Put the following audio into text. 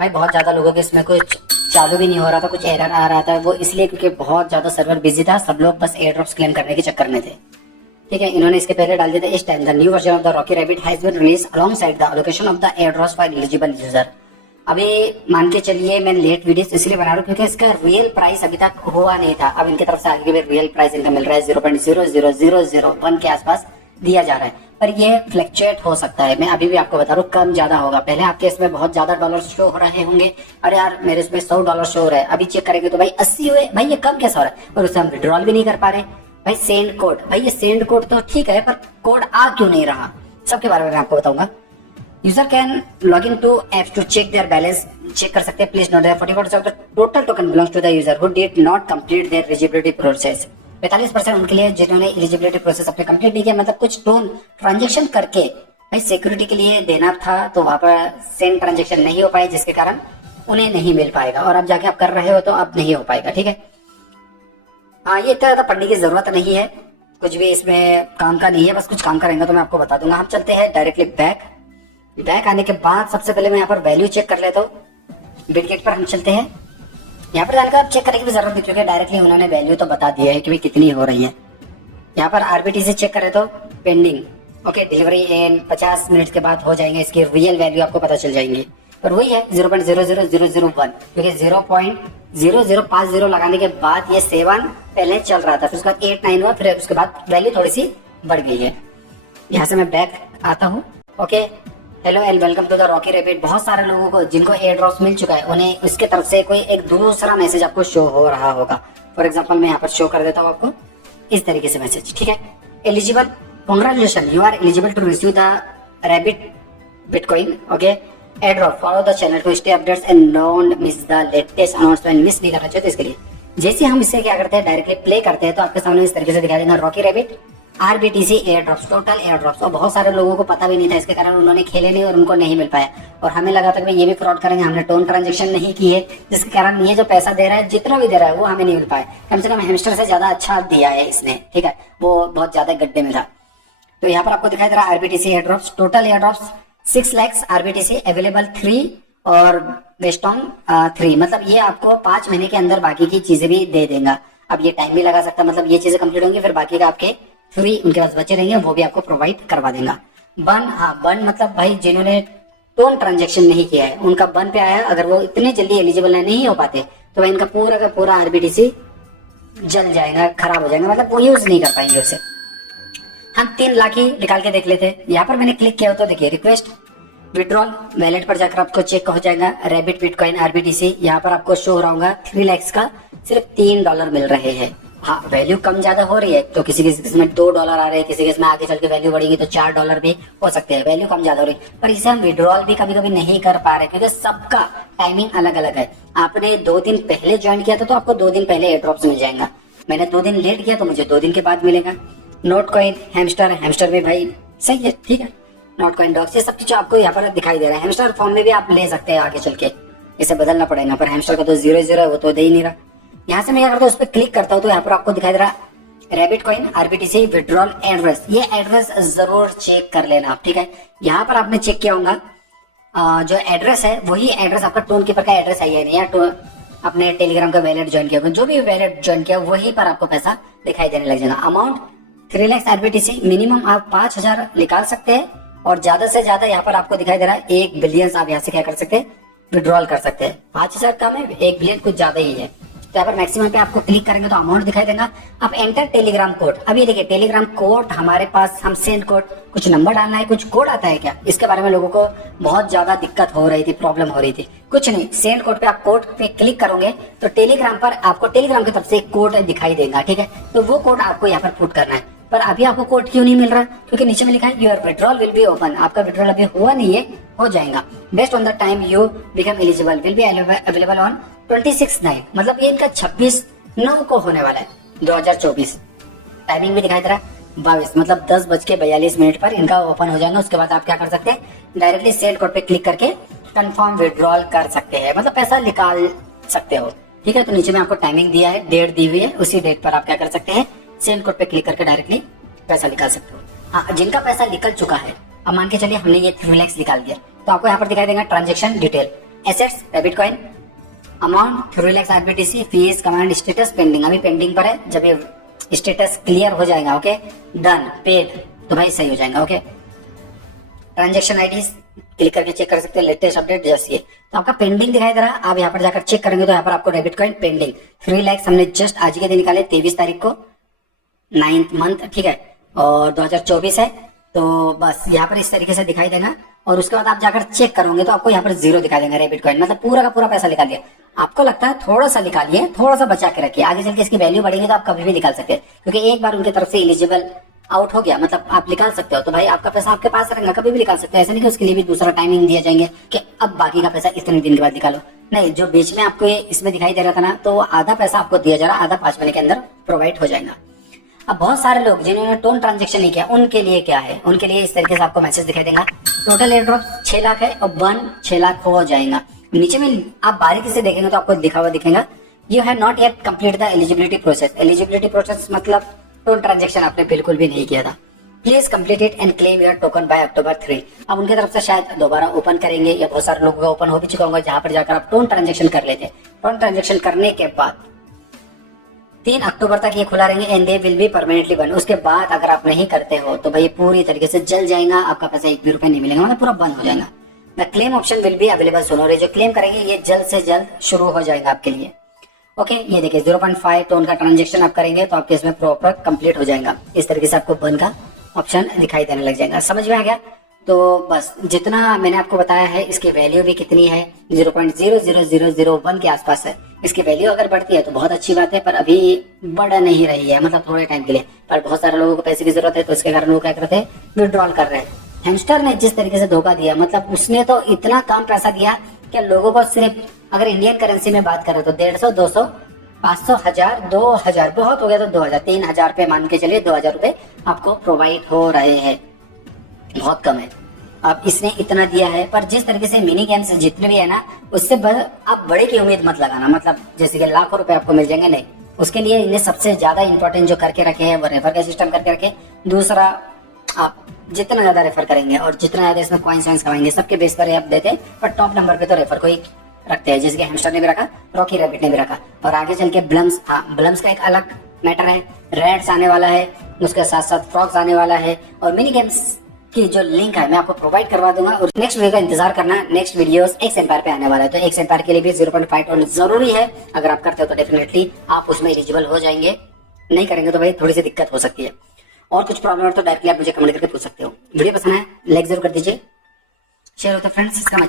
भाई बहुत ज्यादा लोगों के इसमें कुछ चालू भी नहीं हो रहा था, कुछ एरर आ रहा था। वो इसलिए क्योंकि बहुत ज्यादा सर्वर बिजी था, सब लोग बस एयर ड्रॉप्स क्लेम करने के चक्कर में थे। ठीक है, इन्होंने इसके पहले डाल दिया था इस time the new version of the Rocky Rabbit has been release alongside the allocation of the air drops for eligible user. अभी मान के चलिए मैं लेट वीडियोस इसलिए बना रहा हूँ क्योंकि इसका रियल प्राइस अभी तक हुआ नहीं था। अब इनकी तरफ से आगे भी रियल प्राइस इनका मिल रहा है 0.00001 के आसपास दिया जा रहा है, पर ये फ्लक्चुएट हो सकता है। मैं अभी भी आपको बता रहा हूँ कम ज्यादा होगा। पहले आपके इसमें बहुत ज्यादा डॉलर शो हो रहे होंगे, अरे यार मेरे इसमें $100 शो हो रहा है, अभी चेक करेंगे तो भाई 80 हुए। भाई ये कम कैसा हो रहा है, और उससे हम विड्रॉल भी नहीं कर पा रहे। भाई सेंड कोड, भाई ये सेंड कोड तो ठीक है, पर कोड आ क्यों नहीं रहा, सबके बारे में मैं आपको बताऊंगा। User can log in to app to check their balance, check कर सकते हैं। Please note that 40% of the total token belongs to the user who did not complete their eligibility process. 45% उनके लिए जिन्होंने एलिजिबिलिटी प्रोसेस अपने complete नहीं किया, मतलब कुछ टोन ट्रांजेक्शन करके भाई सिक्योरिटी के लिए देना था, तो वहां पर सेंड ट्रांजेक्शन नहीं हो पाए, जिसके कारण उन्हें नहीं मिल पाएगा। और अब जाके आप कर रहे हो तो अब नहीं हो पाएगा। ठीक है, हाँ ये इतना ज्यादा पढ़ने की जरूरत नहीं है, कुछ भी इसमें काम का नहीं है, बस कुछ काम का रहेगा तो मैं आपको बता दूंगा। हम चलते हैं डायरेक्टली बैक आने के बाद सबसे पहले मैं यहाँ पर वैल्यू चेक कर लेता हूँ। बिटगेट पर हम चलते हैं। यहाँ पर जाकर आप चेक करने की भी जरूरत नहीं क्योंकि डायरेक्टली उन्होंने वैल्यू तो बता दिया है कि भाई कितनी हो रही है। यहाँ पर आरबीटीसी चेक करें तो पेंडिंग, ओके डिलीवरी इन 50 मिनट के बाद हो जाएंगे, इसकी रियल वैल्यू आपको पता चल जाएंगी। पर वही है 0.00001, क्योंकि 0.0050 लगाने के बाद ये 7 पहले चल रहा था, फिर उसके बाद 8 9 हुआ, फिर उसके बाद वैल्यू थोड़ी सी बढ़ गई है। यहाँ से मैं बैक आता हूँ। Okay, hello and welcome to the Rocky Rabbit. बहुत सारे लोगों को जिनको एयर ड्रॉप्स मिल चुका है, उन्हें उसके तरफ से कोई एक दूसरा मैसेज आपको शो हो रहा होगा। फॉर एग्जांपल मैं यहाँ पर शो कर देता हूँ आपको इस तरीके से मैसेज। ठीक है, eligible, congratulation, you are eligible to receive the Rabbit bitcoin. Okay, air drop, follow the channel to stay updates and don't miss the latest announcement. Miss नहीं करना चाहिए, तो इसके लिए जैसे हम इससे क्या करते हैं डायरेक्टली प्ले करते हैं तो आपके सामने इस तरीके से दिखा देगा Rocky Rabbit RBTC airdrops, total airdrops. और बहुत सारे लोगों को पता भी नहीं था, इसके कारण उन्होंने खेले नहीं और उनको नहीं मिल पाया। और हमें लगा था कि ये भी फ्रॉड करेंगे, हमने टोन ट्रांजेक्शन नहीं की है, जिसके कारण ये जो पैसा दे रहा है, जितना भी दे रहा है, वो हमें नहीं मिल पाया। कम से कम हैमस्टर से ज्यादा अच्छा दिया है इसने। ठीक है, वो बहुत ज्यादा गड्ढे में था। तो यहाँ पर आपको दिखाई दे रहा है RBTC airdrops, total airdrops 6 lakh RBTC, available 3 और बेस्ड ऑन 3, मतलब ये आपको 5 महीने के अंदर बाकी की चीजें भी दे देगा। अब ये टाइम भी लगा सकता है, मतलब ये चीजें कंप्लीट होंगी, फिर बाकी का आपके फ्री उनके पास बचे रहेंगे, वो भी आपको प्रोवाइड करवा देगा। बन, हाँ बन मतलब भाई जिन्होंने टोन ट्रांजेक्शन नहीं किया है उनका बन पे आया, अगर वो इतने जल्दी एलिजिबल नहीं हो पाते तो भाई इनका पूरा का पूरा आरबीटीसी जल जाएगा, खराब हो जाएगा, मतलब वो यूज नहीं कर पाएंगे उसे। हम 3 लाख ही निकाल के देख लेते हैं। यहाँ पर मैंने क्लिक किया तो देखिए रिक्वेस्ट विड्रॉल, वैलेट पर जाकर आपको चेक हो जाएगा रैबिट बिटकॉइन आरबीटीसी। यहाँ पर आपको शो हो रहा होगा 3 लाख का सिर्फ $3 मिल रहे हैं। हाँ वैल्यू कम ज्यादा हो रही है, तो किसी किसी में $2 आ रहे हैं, किसी किसी में आगे चल के वैल्यू बढ़ेगी तो $4 भी हो सकते हैं। वैल्यू कम ज्यादा हो रही है, पर इसे हम विड्रॉल भी कभी कभी नहीं कर पा रहे क्योंकि सबका टाइमिंग अलग अलग है। आपने 2 दिन पहले ज्वाइन किया था तो आपको 2 दिन पहले एयर ड्रॉप्स मिल जाएगा। मैंने 2 दिन लेट किया तो मुझे 2 दिन के बाद मिलेगा। नोट कॉइन, हैमस्टर में भाई सही है, ठीक है। नोट कॉइन डॉक्स, ये सब चीज आपको यहाँ पर दिखाई दे रहा है। हैमस्टर फॉर्म में भी आप ले सकते हैं आगे चल के, इसे बदलना पड़ेगा, पर हैमस्टर का तो 0 है, वो तो दे ही नहीं रहा। यहाँ से मैं क्या करता हूँ उस पर क्लिक करता हूँ तो यहाँ पर आपको दिखाई दे रहा है रैबिट कॉइन आरबीटीसी विड्रॉल एड्रेस। ये एड्रेस जरूर चेक कर लेना आप, ठीक है। यहाँ पर आपने चेक किया होगा जो एड्रेस है वही एड्रेस आपका टोन कीपर का एड्रेस है, नहीं या अपने टेलीग्राम का वैलेट ज्वाइन किया, जो भी वैलेट ज्वाइन किया वही पर आपको पैसा दिखाई देने लग जाएगा। अमाउंट 3 लाख आरबीटीसी, मिनिमम आप 5000 निकाल सकते हैं और ज्यादा से ज्यादा यहाँ पर आपको दिखाई दे रहा है 1 बिलियन आप यहाँ से क्या कर सकते हैं विड्रॉल कर सकते हैं। 5000 कम है, 1 बिलियन कुछ ज्यादा ही है। तो यहाँ पर मैक्सिमम पे आपको क्लिक करेंगे तो अमाउंट दिखाई देगा। आप एंटर टेलीग्राम कोड, अभी देखिए टेलीग्राम कोड हमारे पास, हम सेंड कोड, कुछ नंबर डालना है, कुछ कोड आता है क्या, इसके बारे में लोगों को बहुत ज्यादा दिक्कत हो रही थी, प्रॉब्लम हो रही थी। कुछ नहीं, सेंड कोड पे आप कोड पे क्लिक करोगे तो टेलीग्राम पर आपको टेलीग्राम की तरफ से एक कोड दिखाई देगा, ठीक है। तो वो कोड आपको यहाँ पर पुट करना है। पर अभी आपको कोड क्यों नहीं मिल रहा, क्योंकि नीचे में लिखा है your withdrawal will be open, आपका विड्रॉल अभी हुआ नहीं है, हो जाएगा। Based on the time you become eligible will be available on 26/9, मतलब ये इनका 26/9 को होने वाला है 2024। टाइमिंग भी दिखाई दे रहा है 22, मतलब 10:42 पर इनका ओपन हो जाएगा। उसके बाद आप क्या कर सकते हैं डायरेक्टली सेल कोड पे क्लिक करके कंफर्म विड्रॉल कर सकते हैं, मतलब पैसा निकाल सकते हो, ठीक है। तो नीचे में आपको टाइमिंग दिया है, डेट दी हुई है, उसी डेट पर आप क्या कर सकते हैं सेंड कोड पे क्लिक करके डायरेक्टली पैसा निकाल सकते हो। हाँ, जिनका पैसा निकल चुका है, अब मान के चलिए हमने ये 3 लाख निकाल दिया तो आपको यहाँ पर दिखाई देगा transaction detail, assets Rabbit coin, amount 3 lakh RBTC, fees, command, status pending, अभी पेंडिंग पर है, जब ये स्टेटस क्लियर हो जाएगा, ओके, डन, पेड, तो भाई सही हो जाएगा, ओके। ट्रांजेक्शन आईडीज क्लिक करके चेक कर सकते हैं, लेटेस्ट अपडेट जैसे ये, तो आपका पेंडिंग दिखाई दे रहा है। आप यहाँ पर जाकर चेक करेंगे तो यहाँ पर आपको रैबिट कॉइन पेंडिंग 3 लाख हमने जस्ट आज के दिन निकाले, 23 तारीख को 9th मंथ, ठीक है, और 2024 है, तो बस यहाँ पर इस तरीके से दिखाई देगा। और उसके बाद आप जाकर चेक करोगे तो आपको यहाँ पर 0 दिखा देगा रैबिट कॉइन, मतलब पूरा का पूरा पैसा निकाल दिया। आपको लगता है थोड़ा सा निकालिए, थोड़ा सा बचा के रखिए, आगे चल के इसकी वैल्यू बढ़ेगी तो आप कभी भी निकाल सकते हैं, क्योंकि एक बार उनकी तरफ से एलिजिबल आउट हो गया, मतलब आप निकाल सकते हो, तो भाई आपका पैसा आपके पास रहेगा, कभी भी निकाल सकते हो। ऐसा नहीं कि उसके लिए भी दूसरा टाइमिंग दिया जाएंगे कि अब बाकी का पैसा इतने दिन के बाद निकालो, नहीं, जो बीच में आपको ये इसमें दिखाई दे रहा था ना, तो आधा पैसा आपको दिया जा रहा, आधा 5 महीने के अंदर प्रोवाइड हो जाएगा। अब बहुत सारे लोग जिन्होंने टोन ट्रांजेक्शन नहीं किया, उनके लिए क्या है, उनके लिए इस तरीके से आपको मैसेज दिखाई देगा, टोटल एयर ड्रॉप 6 लाख है और बर्न 6 लाख हो जाएगा। नीचे में आप बारीकी से देखेंगे तो आपको लिखा हुआ दिखेगा, you have not yet complete the eligibility process. Eligibility process मतलब टोन ट्रांजेक्शन आपने बिल्कुल भी नहीं किया था, please complete it and claim your token by October 3। अब उनकी तरफ से शायद दोबारा ओपन करेंगे, या बहुत सारे लोगों का ओपन हो भी चुका होगा जहां पर जाकर आप टोन ट्रांजेक्शन कर लेते। टोन ट्रांजेक्शन करने के बाद 3 अक्टूबर तक ये खुला रहेंगे and they will be permanently बंद। उसके बाद अगर आप नहीं करते हो तो भाई पूरी तरीके से जल जाएगा, आपका पैसा 1 भी रुपया नहीं मिलेगा, मतलब पूरा बंद हो जाएगा। The claim option will be available सून, और जो क्लेम करेंगे ये जल्द से जल्द शुरू हो जाएगा आपके लिए, ओके। ये देखिए 0.5 टोन का ट्रांजेक्शन आप करेंगे तो आपके इसमें प्रॉपर कंप्लीट हो जाएगा। इस तरीके से आपको बर्न का ऑप्शन दिखाई देने लग जाएगा, समझ में आ गया। तो बस जितना मैंने आपको बताया है, इसकी वैल्यू भी कितनी है, 0.00001 के आसपास है। इसकी वैल्यू अगर बढ़ती है तो बहुत अच्छी बात है, पर अभी बढ़ नहीं रही है, मतलब थोड़े टाइम के लिए। पर बहुत सारे लोगों को पैसे की जरूरत है, तो इसके कारण वो क्या करते हैं, विड्रॉल कर रहे हैं। हेमस्टर ने जिस तरीके से धोखा दिया, मतलब उसने तो इतना कम पैसा दिया कि लोगों को सिर्फ, अगर इंडियन करेंसी में बात करें तो 150, 200, 500, 1000, 2000, बहुत हो गया तो 2000, 3000 रुपए मान के चलिए, 2000 रुपए आपको प्रोवाइड हो रहे हैं, बहुत कम है। अब इसने इतना दिया है, पर जिस तरीके से मिनी गेम्स जितने भी है ना, उससे आप बड़े की उम्मीद मत लगाना, मतलब जैसे कि लाखों रुपए आपको मिल जाएंगे, नहीं। उसके लिए इन्हें सबसे ज्यादा इंपॉर्टेंट जो करके रखे हैं वो रेफर का सिस्टम करके रखे। दूसरा, आप जितना ज्यादा रेफर करेंगे और जितना ज्यादा इसमें कॉइंस वाइंस कमाएंगे, सबके बेस पर आप देते हैं, पर टॉप नंबर पे तो रेफर को ही रखते हैं, जैसे कि हेमस्टर ने भी रखा, रॉकी रैबिट ने भी रखा। और आगे चल के ब्लम्स, हाँ ब्लम्स का एक अलग मैटर है, रेड्स आने वाला है, उसके साथ साथ फ्रॉक्स आने वाला है, और मिनी गेम्स की जो लिंक है मैं आपको प्रोवाइड करवा दूंगा। और नेक्स्ट वीडियो का इंतजार करना, नेक्स्ट वीडियोस एक्स एम्पायर पे आने वाला है, तो एक्स एम्पायर के लिए भी 0.5 टोन जरूरी है। अगर आप करते हो तो डेफिनेटली आप उसमें एलिजिबल हो जाएंगे, नहीं करेंगे तो भाई थोड़ी सी दिक्कत हो सकती है। और कुछ प्रॉब्लम है तो डायरेक्टली आप मुझे कमेंट करके पूछ सकते हो। वीडियो पसंद है लाइक जरूर कर दीजिए, शेयर होता है फ्रेंड्स, इसका मैं